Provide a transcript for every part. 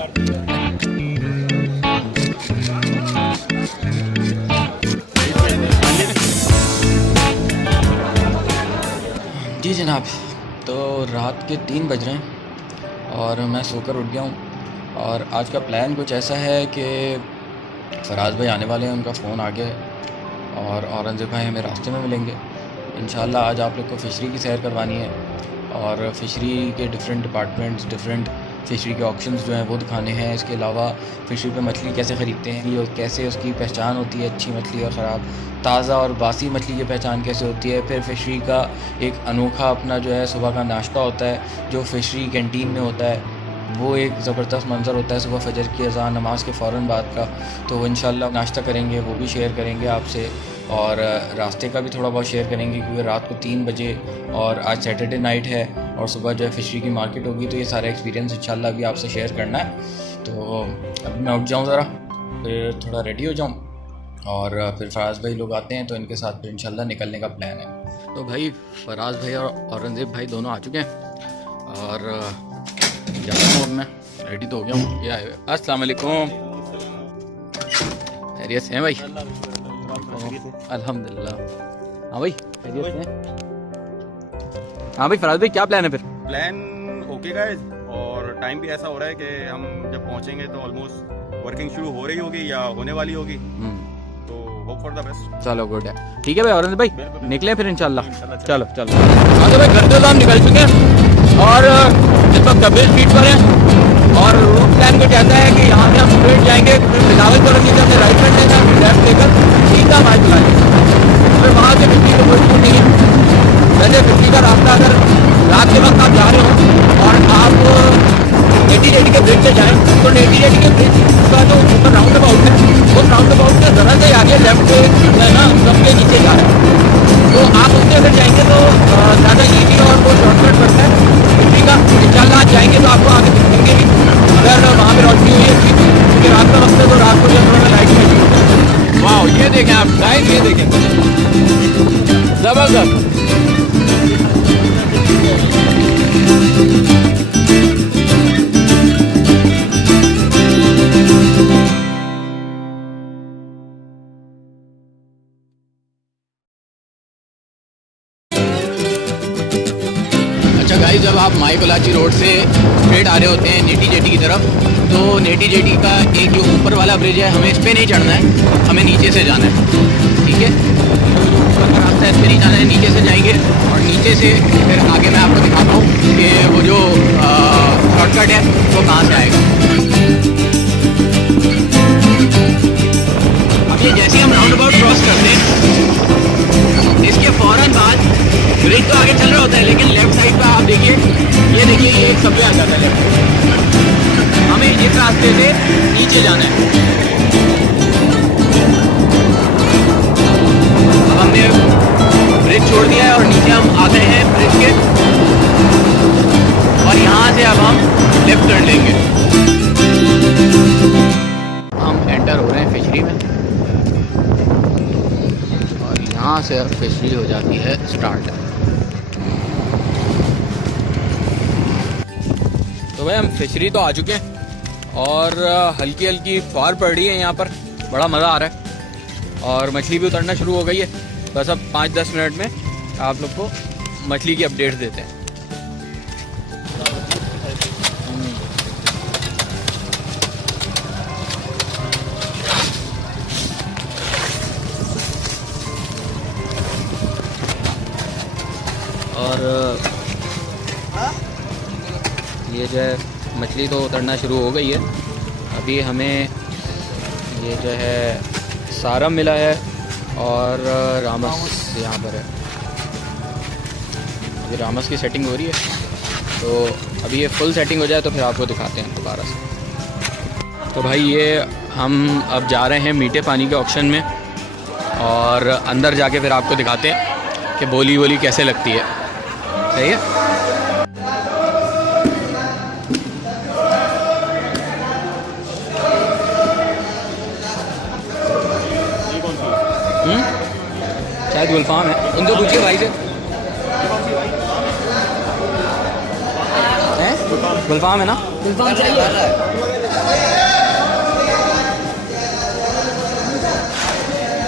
जी जनाब, तो रात के 3 बज रहे हैं और मैं सोकर उठ गया हूँ। और आज का प्लान कुछ ऐसा है कि फराज भाई आने वाले हैं, उनका फ़ोन आ गया है और औरंगज़ेब भाई हमें रास्ते में मिलेंगे इंशाल्लाह। आज आप लोग को फ़िशरी की सैर करवानी है और फ़िशरी के डिफरेंट डिपार्टमेंट्स, डिफरेंट फ़िशरी के ऑप्शंस जो हैं वो दिखाने हैं। इसके अलावा फ़िशरी पे मछली कैसे ख़रीदते हैं और कैसे उसकी पहचान होती है, अच्छी मछली और ख़राब, ताज़ा और बासी मछली की पहचान कैसे होती है। फिर फ़िशरी का एक अनोखा अपना जो है सुबह का नाश्ता होता है जो फ़िशरी कैंटीन में होता है, वो एक ज़बरदस्त मंज़र होता है सुबह फ़जर की अज़ान नमाज़ के फ़ौरन बाद का। तो वो इंशाल्लाह नाश्ता करेंगे, वो भी शेयर करेंगे आपसे और रास्ते का भी थोड़ा बहुत शेयर करेंगे क्योंकि रात को 3 बजे और आज सैटरडे नाइट है और सुबह जो है फ़िशरी की मार्केट होगी, तो ये सारा एक्सपीरियंस इंशाल्लाह भी आपसे शेयर करना है। तो अभी मैं उठ जाऊँ ज़रा, फिर थोड़ा रेडी हो जाऊँ और फिर फराज भाई लोग आते हैं तो इनके साथ फिर इंशाल्लाह निकलने का प्लान है। तो भाई फराज भाई और औरंगज़ेब भाई दोनों आ चुके हैं और जा रहा हूँ मैं, रेडी तो हो गया हूँ। ये आए हुए। अस्सलाम वालेकुम, खैरियत से हैं भाई? अल्हम्दुलिल्लाह। हाँ भाई खैरियत से हैं? हाँ भाई फराज भाई क्या प्लान है फिर? प्लान ओके गाइस, और टाइम भी ऐसा हो रहा है कि हम जब पहुंचेंगे तो ऑलमोस्ट वर्किंग शुरू हो रही होगी या होने वाली होगी, तो होप फॉर द बेस्ट। चलो गुड है, ठीक है भाई औरंगज़ेब भाई निकले फिर इंशाल्लाह। चलो चलो। हाँ तो भाई घर से तो हम निकल चुके हैं और इस वक्त कबीर स्ट्रीट पर हैं और रूट प्लान कुछ ऐसा है कि यहाँ से हम स्ट्रेट जाएंगे, फिर बिलावल कॉलोनी से हमने राइट में लेना, फिर लेफ्ट लेकर सीधा हमारे चलाएंगे, फिर वहाँ से फिफ्टी का कोई रूट नहीं है। वैसे 50 का रास्ता अगर रात के वक्त आप जा रहे हो और आप नेटी रेडी के ब्रिज से जाएँ तो नेटी रेडी के ब्रिज का जो ऊपर राउंड अबाउट है, उस राउंड अबाउट के ज़रा से आगे लेफ्ट पे जो है ना सबके नीचे जा रहा है, तो आप उससे अगर जाएंगे तो ज़्यादा ईजी और वो शॉर्टकट पड़ता है फिफ्टी का। इंशाल्लाह आज जाएंगे तो आपको आगे दिखेंगे भी अगर वहाँ पर रोशनी हुई है अच्छी, क्योंकि रात का वक्त है तो रात को जो थोड़ा लाइट में। वाह ये देखें आप गाइस, ये देखें ज़बरदस्त। अच्छा गाइस, जब आप माई कोलाची रोड से स्ट्रेट आ रहे होते हैं नेटी जेटी की तरफ, तो नेटी जेटी का एक जो ऊपर वाला ब्रिज है हमें इस पर नहीं चढ़ना है, हमें नीचे से जाना है, ठीक है? ऊपर का रास्ता है, इस पर नहीं जाना है, नीचे से जाएंगे और नीचे से फिर आगे मैं आपको दिखाता हूँ कि वो जो शॉर्टकट है वो कहाँ से आएगा। अब ये जैसे हम राउंड अबाउट क्रॉस करते हैं इसके फ़ौरन बाद ब्रिज तो आगे चल रहा होता है, लेकिन लेफ्ट साइड पे आप देखिए, ये देखिए ये एक सबवे आ जाता है लेफ्ट, हमें इस रास्ते से नीचे जाना है। अब हमने ब्रिज छोड़ दिया है और नीचे हम आते हैं ब्रिज के और यहाँ से अब हम लेफ्ट टर्न लेंगे। हम एंटर हो रहे हैं फिशरी में और यहाँ से अब फिशरी हो जाती है स्टार्ट। तो भाई हम फिशरी तो आ चुके हैं और हल्की हल्की फुहार पड़ रही है यहाँ पर, बड़ा मज़ा आ रहा है और मछली भी उतरना शुरू हो गई है। बस अब 5-10 मिनट में आप लोग को मछली की अपडेट देते हैं। और ये जो है मछली तो उतरना शुरू हो गई है। अभी हमें ये जो है सारम मिला है और रामस यहाँ पर है। अभी रामस की सेटिंग हो रही है, तो अभी ये फुल सेटिंग हो जाए तो फिर आपको दिखाते हैं दोबारा से। तो भाई ये हम अब जा रहे हैं मीठे पानी के ऑक्शन में और अंदर जाके फिर आपको दिखाते हैं कि बोली वोली कैसे लगती है। सही है? शायद गुलफाम है, उनसे पूछिए भाई से। हैं? गुलफाम है ना? गुलफाम चाहिए?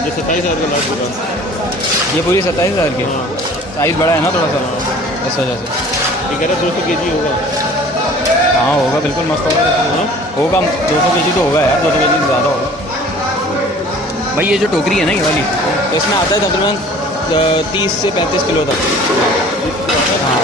ये 27,000 का लास्ट होगा। ये पूरी 27,000 की? साइज़ बड़ा है ना थोड़ा सा, इस वजह से। ये कह रहा 200 kg होगा। हाँ होगा, बिल्कुल मस्त होगा। होगा 200 kg तो होगा यार, 200 kg ज़्यादा होगा भाई। ये जो टोकरी है ना ये वाली, तो इसमें आता है तकरीबन 30 से 35 किलो तक। हाँ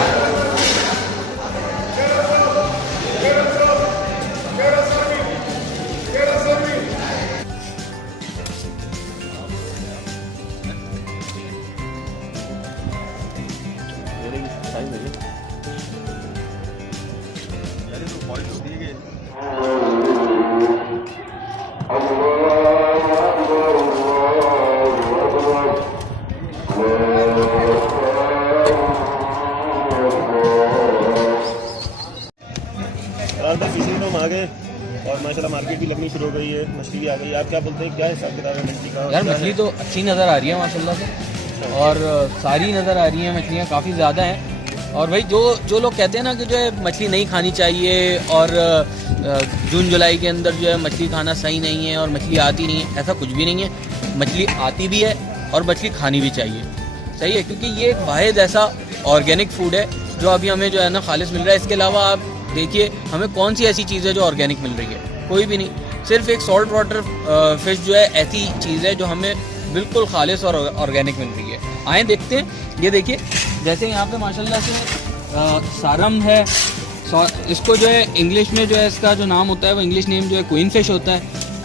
फिशिंग तो हम आ गए और माशाल्लाह मार्केट भी लगनी शुरू हो गई है, मछली भी आ गई। आप क्या बोलते हैं, क्या हिसाब किताब है मछली का? यार मछली तो अच्छी नज़र आ रही है माशाल्लाह से, और सारी नज़र आ रही हैं मछलियाँ, काफ़ी ज़्यादा हैं। और भाई जो लोग कहते हैं ना कि जो है मछली नहीं खानी चाहिए और जून जुलाई के अंदर जो है मछली खाना सही नहीं है और मछली आती नहीं है, ऐसा कुछ भी नहीं है। मछली आती भी है और मछली खानी भी चाहिए, सही है, क्योंकि ये एक वाहिद ऐसा ऑर्गेनिक फूड है जो अभी हमें जो है ना खालिस मिल रहा है। इसके अलावा आप देखिए हमें कौन सी ऐसी चीज़ है जो ऑर्गेनिक मिल रही है, कोई भी नहीं। सिर्फ एक सॉल्ट वाटर फिश जो है ऐसी चीज़ है जो हमें बिल्कुल खालिस और ऑर्गेनिक मिल रही है। आए देखते हैं, ये देखिए जैसे यहाँ पे माशाल्लाह से सारम है, इसको जो है इंग्लिश में जो है इसका जो नाम होता है वो इंग्लिश नेम जो है क्वीन फिश होता है,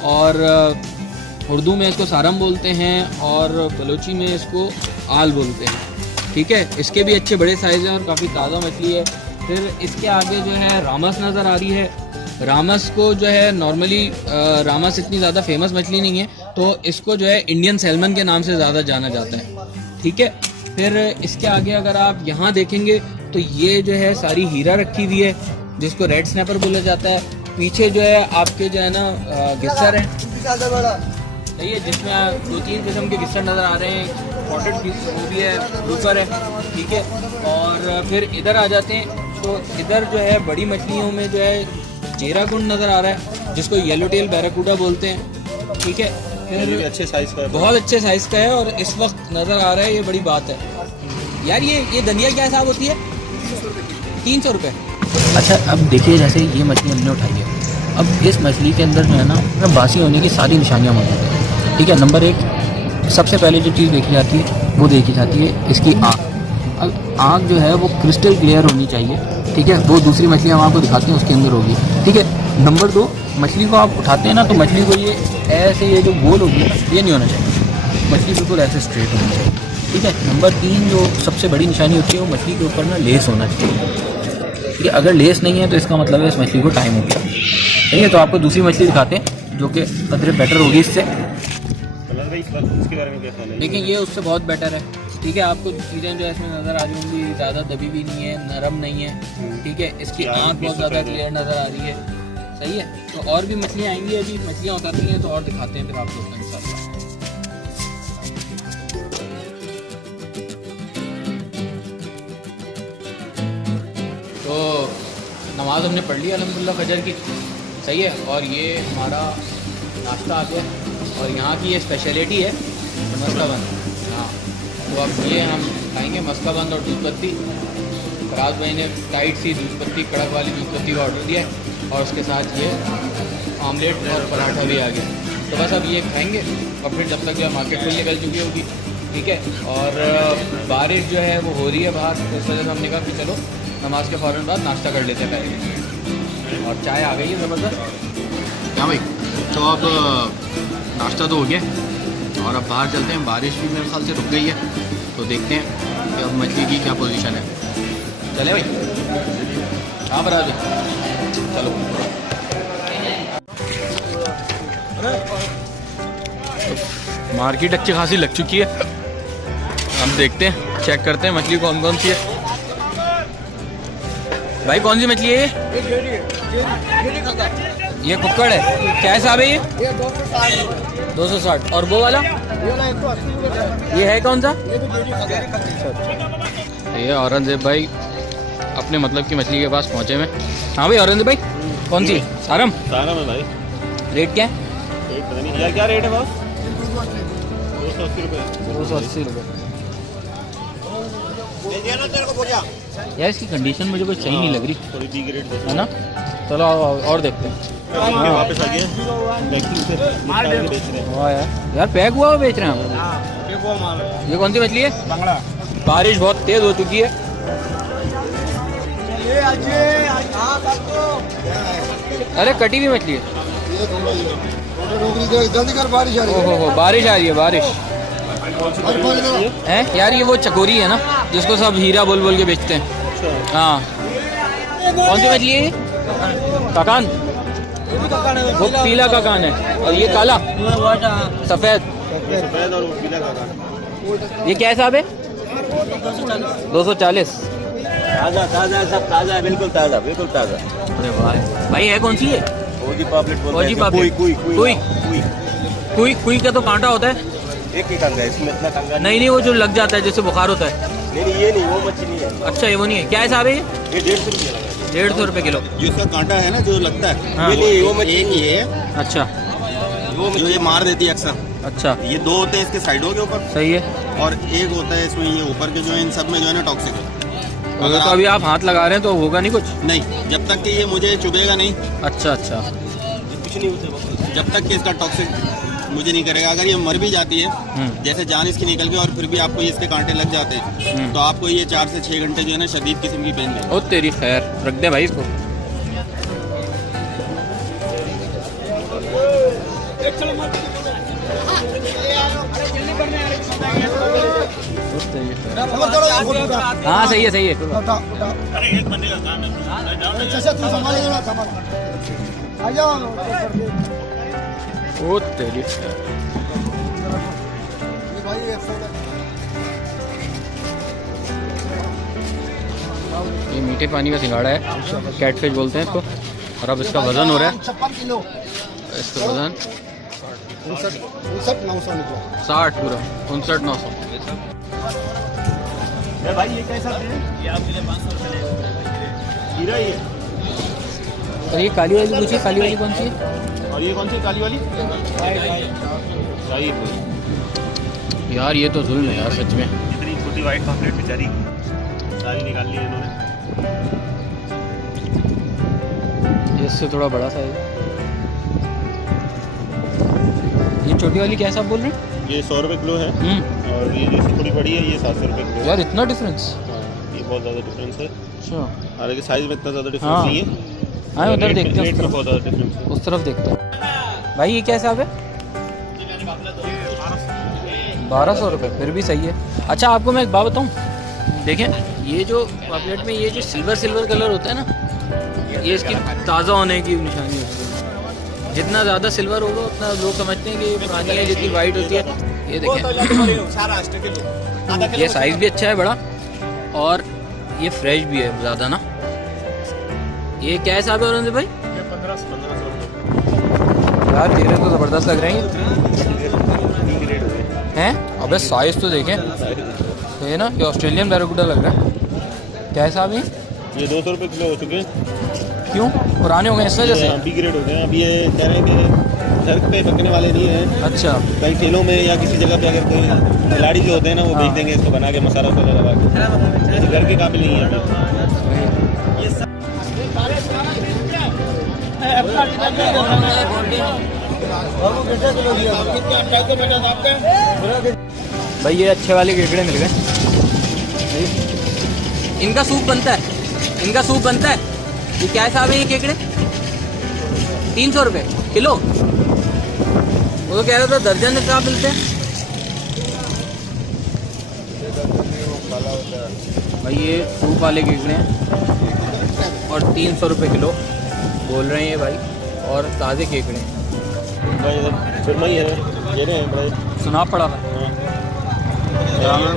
और उर्दू में इसको सारम बोलते हैं और बलोची में इसको आल बोलते हैं। ठीक है, इसके भी अच्छे बड़े साइज़ हैं और काफ़ी ताज़ा मछली है। फिर इसके आगे जो है रामस नज़र आ रही है। रामस को जो है नॉर्मली रामस इतनी ज़्यादा फेमस मछली नहीं है, तो इसको जो है इंडियन सैल्मन के नाम से ज़्यादा जाना जाता है। ठीक है, फिर इसके आगे अगर आप यहाँ देखेंगे तो ये जो है सारी हीरा रखी हुई है जिसको रेड स्नैपर बोला जाता है। पीछे जो है आपके जो है ना गिस्सर है, सही है, जिसमें 2-3 किस्म के गिस्सर नज़र आ रहे हैं। पॉटेड वो भी है, ब्रूकर है। ठीक है, और फिर इधर आ जाते हैं तो इधर जो है बड़ी मछलियों में जो है जेराकुंड नज़र आ रहा है जिसको येलो टेल बैराकूडा बोलते हैं। ठीक है, फिर अच्छे साइज़ का है, बहुत अच्छे साइज़ का है और इस वक्त नज़र आ रहा है, ये बड़ी बात है यार। ये धनिया क्या हिसाब होती है? 300 रुपये। अच्छा अब देखिए, जैसे ये मछली हमने उठाई है, अब इस मछली के अंदर जो है ना बासी होने की सारी निशानियाँ मौजूद हैं। ठीक है, नंबर 1 सबसे पहले जो चीज़ देखी जाती है वो देखी जाती है इसकी आँख। अब आँख जो है वो क्रिस्टल क्लियर होनी चाहिए। ठीक है, वो दूसरी मछली हम आपको दिखाते हैं उसके अंदर होगी। ठीक है, नंबर 2 मछली को आप उठाते हैं ना तो मछली को ये ऐसे, ये जो गोल होगी ये नहीं होना चाहिए, मछली बिल्कुल ऐसे स्ट्रेट होनी चाहिए। ठीक है, नंबर 3 जो सबसे बड़ी निशानी होती है वो मछली के ऊपर ना लेस होना चाहिए। ठीक है, अगर लेस नहीं है तो इसका मतलब है इस मछली को टाइम हो गया। ठीक है, तो आपको दूसरी मछली दिखाते हैं जो कि कदरे बेटर होगी इससे। लेकिन ये उससे बहुत बेटर है। ठीक है, आपको चीज़ें जो है इसमें नज़र आ रही होंगी, ज़्यादा दबी भी नहीं है, नरम नहीं है। ठीक है, इसकी आँख बहुत ज़्यादा क्लियर नज़र आ रही है। सही है, तो और भी मछलियाँ आएंगी, अभी मछलियाँ उतारती हैं तो और दिखाते हैं फिर आप लोग को इंशाल्लाह। तो नमाज़ हमने पढ़ ली अल्हम्दुलिल्लाह फजर की, सही है, और ये हमारा नाश्ता आ गया और यहाँ की ये स्पेशलिटी है मस्काबंद। हाँ, तो अब ये हम खाएंगे मस्काबंद और दूध पत्ती। फराज भाई ने टाइट सी दूध पत्ती, कड़क वाली दूध पत्ती का ऑर्डर दिया है और उसके साथ ये आमलेट और पराठा भी आ गया। तो बस अब ये खाएंगे और फिर जब तक जो है मार्केट खुलने निकल चुकी होगी। ठीक है, और बारिश जो है वो हो रही है बाहर, तो इस वजह से हमने कहा कि चलो नमाज के फ़ौरन बाद नाश्ता कर लेते हैं पहले। और चाय आ गई है ज़बरदस्त। हाँ भाई, तो अब नाश्ता तो हो गया और अब बाहर चलते हैं। बारिश भी मेरे ख्याल से रुक गई है, तो देखते हैं कि अब मछली की क्या पोजीशन है। चले भाई? हाँ फराज भाई, चलो। मार्केट अच्छी खासी लग चुकी है, हम देखते हैं, चेक करते हैं मछली कौन कौन सी है। भाई कौन सी मछली है ये? कुक्कड़ है, क्या हिसाब है ये? 260। और वो वाला ये है कौन सा? ये औरंगजेब भाई अपने मतलब की मछली के पास पहुँचे में। हाँ भाई अरविंद भाई, कौन सी? सारम। सारा में भाई रेट क्या है? रेट पता नहीं यार, क्या रेट है बॉस? 280 रुपये। 280 रुपये। यार इसकी कंडीशन मुझे कुछ सही नहीं लग रही, थोड़ी बी ग्रेड है ना? चलो और देखते हैं। वापस आ गया पैकिंग से निकाल के बेच रहे हैं। वाह यार पैक हुआ हुआ बेच रहे हैं आप। ये कौन सी मछली है? बांगड़ा। बारिश बहुत तेज हो चुकी है। अरे कटी हुई मछली है। जल्दी कर, बारिश आ रही ओहो हो, बारिश आ रही है, बारिश है यार। ये वो चकोरी है ना जिसको सब हीरा बोल बोल के बेचते हैं। हाँ, कौन सी मछली है? काकान। वो पीला काकान है और ये काला सफेद। सफेद और वो पीला काका। ये क्या हिसाब है? 240। ताज़ा ताज़ा सब ताज़ा है, बिल्कुल ताज़ा, बिल्कुल ताज़ा। अरे वाह भाई, है कौन सी है? ओजी पापलेट बोलते हैं। ओजी पापलेट। कुई का तो कांटा होता है। एक ही कंगा है इसमें, इतना कंगा नहीं, वो जो लग जाता है जैसे बुखार होता है। नहीं, ये नहीं, वो मछली है। अच्छा, ये वो नहीं है। क्या हिसाब है ये? 150 रुपये लगा। 150 रुपये किलो। जो इसका कांटा है ना, जो लगता है, हाँ। ये नहीं, वो मछली नहीं है। अच्छा, वो जो ये मार देती है अक्सर। अच्छा, ये दो होते हैं इसके साइडों के ऊपर, सही है। और एक होता है इसमें ये ऊपर के, जो है इन सब में जो है ना टॉक्सिक। तो अभी आप हाथ लगा रहे हैं तो होगा नहीं कुछ? नहीं, जब तक कि ये मुझे चुभेगा नहीं। अच्छा, कुछ नहीं होता जब तक कि इसका टॉक्सिक मुझे नहीं करेगा। अगर ये मर भी जाती है, जैसे जान इसकी निकल गई और फिर भी आपको ये इसके कांटे लग जाते हैं, तो आपको ये 4 से 6 घंटे जो है ना शदीद किस्म की पेन देगा। ओ तेरी खैर, रख दे भाई इसको। हाँ सही है, सही है। ओ तेरी, ये मीठे पानी का सिंगाड़ा है, कैटफिश बोलते हैं इसको। और अब इसका वजन हो रहा है, 56 किलो। इसका वजन 59 60 पूरा 59,900। भाई ये कैसा है? ये आपके लिए 500 रुपये हीरा ही है। और ये काली वाली पूछिए, काली वाली कौन सी है? और ये कौन सी काली वाली? शाही। यार ये तो जुल्म है यार सच में। इतनी छोटी वाइट पॉपलेट बेचारी सारी निकाल ली इन्होंने। इससे थोड़ा बड़ा साइज। ये छोटी वाली क्या हिसाब बोल रहे हैं? ये 100 रुपये किलो है, और ये जैसे थोड़ी बड़ी है ये 700 रुपये किलो। यार इतना डिफरेंस? हाँ, ये बहुत ज़्यादा डिफरेंस है। अच्छा, हालांकि साइज में इतना ज़्यादा डिफरेंस हाँ। नहीं है। हाँ उधर देखते हैं, रेट में बहुत ज़्यादा डिफरेंस है। उस तरफ देखते हैं। भाई ये क्या हिसाब है? 1200 रुपये, फिर भी सही है। अच्छा आपको मैं एक बात बताऊँ, देखें ये जो पॉपलेट में ये जो सिल्वर कलर होता है ना, ये इसकी ताज़ा होने की निशानी होती है। जितना ज़्यादा सिल्वर होगा उतना लोग समझते हैं कि ये पुरानी है, जितनी वाइट होती है। ये देखें, ये साइज़ भी अच्छा है बड़ा, और ये फ्रेश भी है ज़्यादा ना। ये क्या हिसाब है औरंगजेब भाई? 1500 यार तेरे तो ज़बरदस्त लग रहे हैं हैं। अबे साइज़ तो देखें, तो ये ना ये ऑस्ट्रेलियन बैराकूडा लग रहा है। क्या हिसाब है? ये 200 रुपये किलो हो चुके हैं। क्यों, पुराने हो गए इस वजह से? बी ग्रेड हो गए। अब ये कह रहे हैं कि सड़क पे पकने वाले नहीं हैं। अच्छा, कई ठेलों में या किसी जगह पे अगर कोई खिलाड़ी जो होते हैं ना, वो बेच देंगे इसको बना के मसाला वसाला लगा के। तो घर के काबिल नहीं है अभी। भाई ये अच्छे वाले केकड़े मिल गए। इनका सूप बनता है, इनका सूप बनता है। ये क्या हिसाब है ये केकड़े? 300 रुपये किलो। वो तो कह रहा था दर्जन में क्या मिलते हैं। भाई ये सूप वाले केकड़े हैं और 300 रुपये किलो बोल रहे हैं ये भाई, और ताज़े केकड़े हैं। सुना पड़ा था,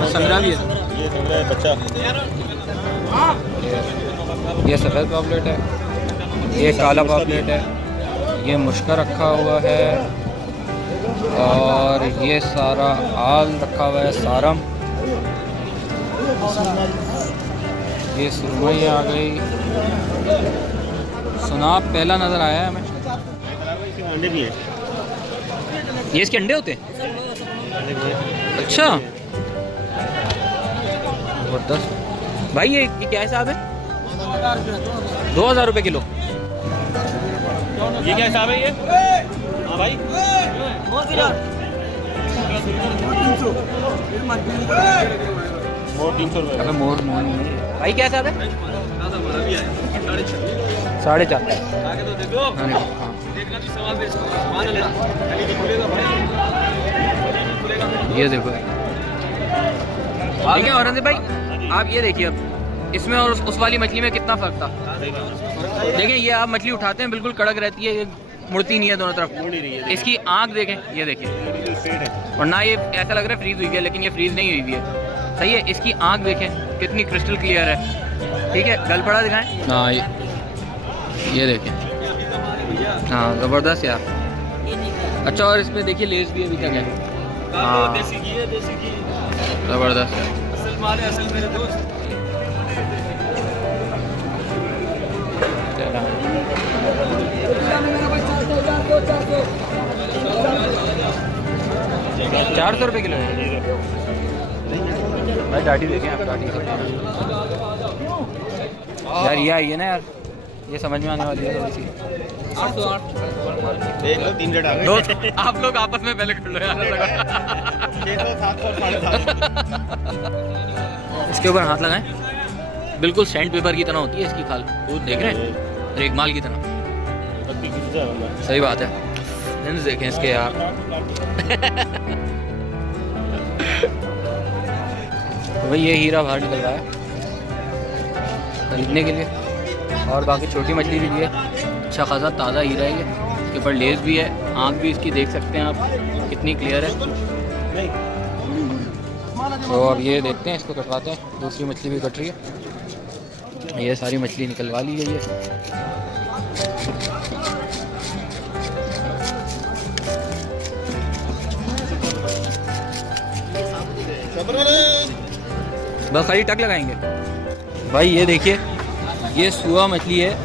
संग्रह भी है। ये संग्रह है बच्चा। ये सफ़ेद पॉपलेट है, ये काला पॉपलेट है, ये मुश्का रखा हुआ है, और ये सारा आल रखा हुआ है, सारम। ये सुरमई आ गई, सुनाब पहला नज़र आया है हमें। अंडे भी है, ये इसके अंडे होते हैं? अच्छा ज़बरदस्त भाई। ये क्या हिसाब है? 2000 रुपये किलो। ये क्या हिसाब है ये? हाँ भाई, मोर 300 रुपये। अबे मोर भाई क्या हिसाब है? 4.5। ये देखो ठीक है औरंगजेब भाई, आप ये देखिए अब इसमें और उस वाली मछली में कितना फ़र्क था। देखें ये आप मछली उठाते हैं बिल्कुल कड़क रहती है, ये मुड़ती नहीं है दोनों तरफ। इसकी आँख देखें, ये देखिए, और ना ये ऐसा लग रहा है फ्रीज हुई है, लेकिन ये फ्रीज नहीं हुई है, सही है। इसकी आँख देखें कितनी क्रिस्टल क्लियर है, ठीक है। गलफड़ा दिखाएं, हाँ ये देखें, हाँ ज़बरदस्त यार। अच्छा और इसमें देखिए लेस भी अभी तक है, हाँ ज़बरदस्त है। असल माल है, असल मेरे दोस्त। 400 रुपये किलो है भाई। डाटी देखें आप, डाटी यार ये आई है ना यार, ये समझ में आने वाली है थोड़ी सी। 808 देख लो, 3 रेट आ गए। आप लोग आपस में पहले कर लो यार। 600, 700, 750। इसके ऊपर हाथ लगाएं, बिल्कुल सैंड पेपर की तरह होती है इसकी खाल, देख रहे हैं, रेगमाल की तरह। सही बात है, लेंस देखें इसके यार। तो भाई ये हीरा बाहर निकल रहा है खरीदने के लिए, और बाकी छोटी मछली भी है। अच्छा खासा ताज़ा हीरा है ये, इसके ऊपर लेस भी है, आँख भी इसकी देख सकते हैं आप कितनी क्लियर है। तो अब ये देखते हैं, इसको कटवाते हैं। दूसरी मछली भी कट रही है, ये सारी मछली निकलवा ली गई है। बस खाली टक लगाएंगे भाई। ये देखिए ये सुआ मछली है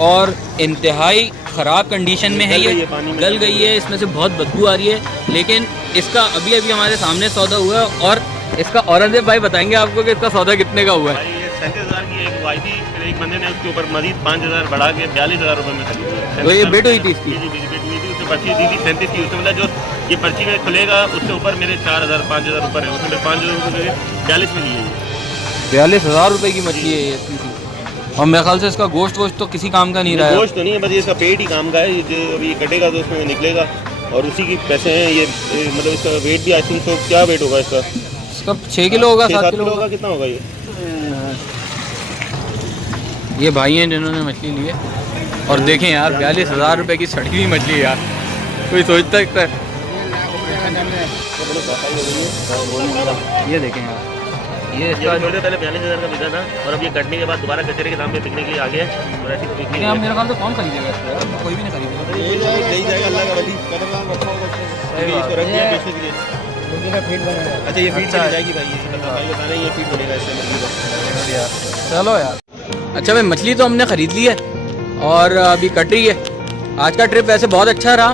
और इंतहाई ख़राब कंडीशन में है, ये गल गई है, इसमें से बहुत बदबू आ रही है। लेकिन इसका अभी अभी हमारे सामने सौदा हुआ है, और इसका औरंगजेब भाई बताएंगे आपको कि इसका सौदा कितने का हुआ है। 37,000 की एक हुई थी, फिर एक बंदे ने उसके ऊपर मजीद 5,000 बढ़ा के 42,000 रुपये में खरीदी। तो ये बेट हुई थी इसकी? जी बेट हुई थी, उसमें पर्ची दी थी 37 की। उसमें मतलब जो ये पर्ची में खुलेगा उससे ऊपर मेरे 4,000 5,000 ऊपर है, उसमें 5,000 रुपये 42 में लिए। 42,000 रुपये की मछली है ये, और मेरे ख्याल से इसका गोश्त वोश्त तो किसी काम का नहीं रहा है। गोश्त तो नहीं है, बस इसका पेट ही काम का है। जो अभी कटेगा तो उसमें निकलेगा, और उसी की पैसे हैं ये। मतलब इसका वेट भी आई थिंक तो क्या वेट होगा इसका? 6 किलो होगा, 7 किलो होगा। कितना होगा ये भाई हैं जिन्होंने मछली ली है। और देखें यार 42,000 रुपये की सड़ी हुई मछली यार, कोई सोचता है। ये देखें यार, ये इसका पहले 42,000 का बिका था, और अब ये कटने के बाद दोबारा कचरे के दाम पे बिकने के लिए आ गया है। और ऐसी लेकिन आप मेरे ख्याल से कौन खरीदेगा इसको यार? कोई भी नहीं खरीदेगा। अल्लाह का वली अच्छा ये फीड चली जाएगी भाई, भाई बता रहे हैं ये फीड बनेगा इससे मछली का। चलो यार, अच्छा भाई मछली तो हमने ख़रीद ली है और अभी कट रही है। आज का ट्रिप वैसे बहुत अच्छा रहा।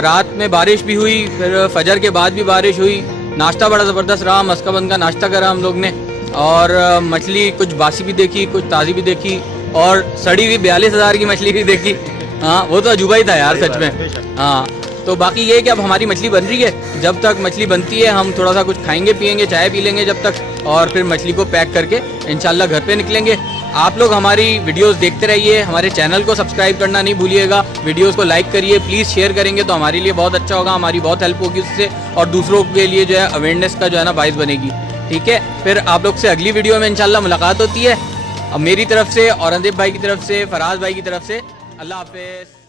रात में बारिश भी हुई, फिर फजर के बाद भी बारिश हुई। नाश्ता बड़ा ज़बरदस्त रहा, मस्काबंद का नाश्ता करा हम लोग ने, और मछली कुछ बासी भी देखी, कुछ ताज़ी भी देखी, और सड़ी हुई 42,000 की मछली भी देखी। हाँ वो तो अजूबा ही था यार सच में। हाँ तो बाकी ये कि अब हमारी मछली बन रही है, जब तक मछली बनती है हम थोड़ा सा कुछ खाएंगे पिएंगे, चाय पी लेंगे जब तक, और फिर मछली को पैक करके इंशाल्लाह घर पे निकलेंगे। आप लोग हमारी वीडियोस देखते रहिए, हमारे चैनल को सब्सक्राइब करना नहीं भूलिएगा, वीडियोस को लाइक करिए प्लीज़, शेयर करेंगे तो हमारे लिए बहुत अच्छा होगा, हमारी बहुत हेल्प होगी उससे, और दूसरों के लिए जो है अवेयरनेस का जो है ना बाइस बनेगी। ठीक है, फिर आप लोग से अगली वीडियो में इंशाल्लाह मुलाकात होती है। अब मेरी तरफ से, औरंगजेब भाई की तरफ से, फराज भाई की तरफ से, अल्लाह हाफिज़।